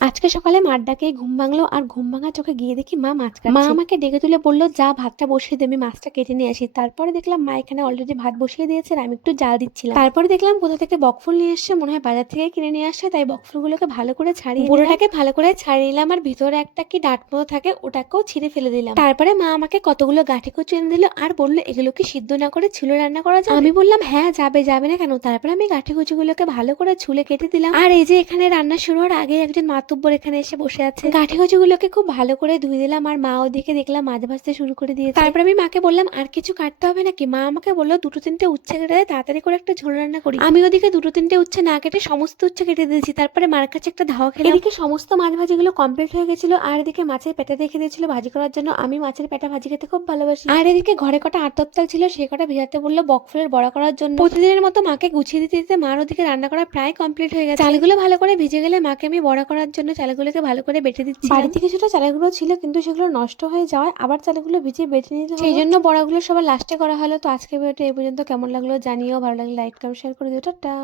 আজকে সকালে মার ডাকেই ঘুম ভাঙলো আর ঘুম ভাঙা চোখে গিয়ে দেখি মা মাছ কাটছে। মা আমাকে ডেকে তুলে বলল, যা ভাতটা বসিয়ে দে, আমি মাছটা কেটে নিয়ে আসি। তারপরে দেখলাম মা এখানে অলরেডি ভাত বসিয়ে দিয়েছে আর আমি একটু জাল দিচ্ছিলাম। তারপরে দেখলাম কোথা থেকে বকফুল নিয়ে এসছে, মনে হয় বাজার থেকে কিনে নিয়ে আসছে। তাই বকফুলগুলোকে ভালো করে ছাড়িয়ে বুড়োটাকে ভালো করে ছাড়িয়ে নিলাম আর ভিতরে একটা কি ডাঁট মতো থাকে ওটাকেও ছিঁড়ে ফেলে দিলাম। তারপরে মা আমাকে কতগুলো গাঁঠি কচু এনে দিল আর বললো এগুলো কি সিদ্ধ না করে ছিল রান্না করা যাবে। আমি বললাম হ্যাঁ যাবে, যাবে না কেন। তারপরে আমি গাঁঠি কচুগুলোকে ভালো করে ছুলে কেটে দিলাম। আর এই যে এখানে রান্না শুরু হওয়ার আগে একজন মাতুব্বর এখানে এসে বসে আছে। গাঁঠি কচুগুলোকে খুব ভালো করে ধুয়ে দিলাম আর মা ওদিকে দেখলাম মাছ ভাজতে শুরু করে দিয়েছে। তারপরে আমি মাকে বললাম আর কিছু কাটতে হবে নাকি। মা আমাকে বললো দুটো তিনটে উচ্ছে কেটে দেয়, তাড়াতাড়ি করে একটা ঝোল রান্না করি। আমি ওদিকে দুটো তিনটে উচ্ছে না কেটে সমস্ত উচ্ছে কেটে দিয়েছি। তারপরে মার কাছে একটা ধাওয়া খেলাম। এদিকে সমস্ত মাছ ভাজিগুলো কমপ্লিট হয়ে গেছিল আর এদিকে মাছের পেটা রেখে দিয়েছিল ভাজি করার জন্য। আমি মাছের পেটা ভাজি খেতে খুব ভালোবাসি। আর এদিকে ঘরে কটা আতপ চাল ছিল, সে কটা ভেজাতে বললো বকফুলের বড়া করার জন্য। প্রতিদিনের মতো মাকে গুছিয়ে দিতে দিতে মার ওদিকে রান্না করা প্রায় কমপ্লিট হয়ে গেছে। চালগুলো ভালো করে ভিজে গেলে মাকে আমি বড়া করার জন্য চালগুলোকে ভালো করে বেটে দিচ্ছি। বাড়িতে কিছুটা চালগুলো ছিল কিন্তু সেগুলো নষ্ট হয়ে যাওয়ায় আবার চালগুলো ভিজিয়ে বেটে নিতে হলো। সেই জন্য বড়াগুলো সবার লাস্টে করা হলো। তো আজকে ভিডিওটা এই পর্যন্ত। কেমন লাগলো জানিও, ভালো লাগলে লাইক কমেন্ট শেয়ার করে দিও। টাটা।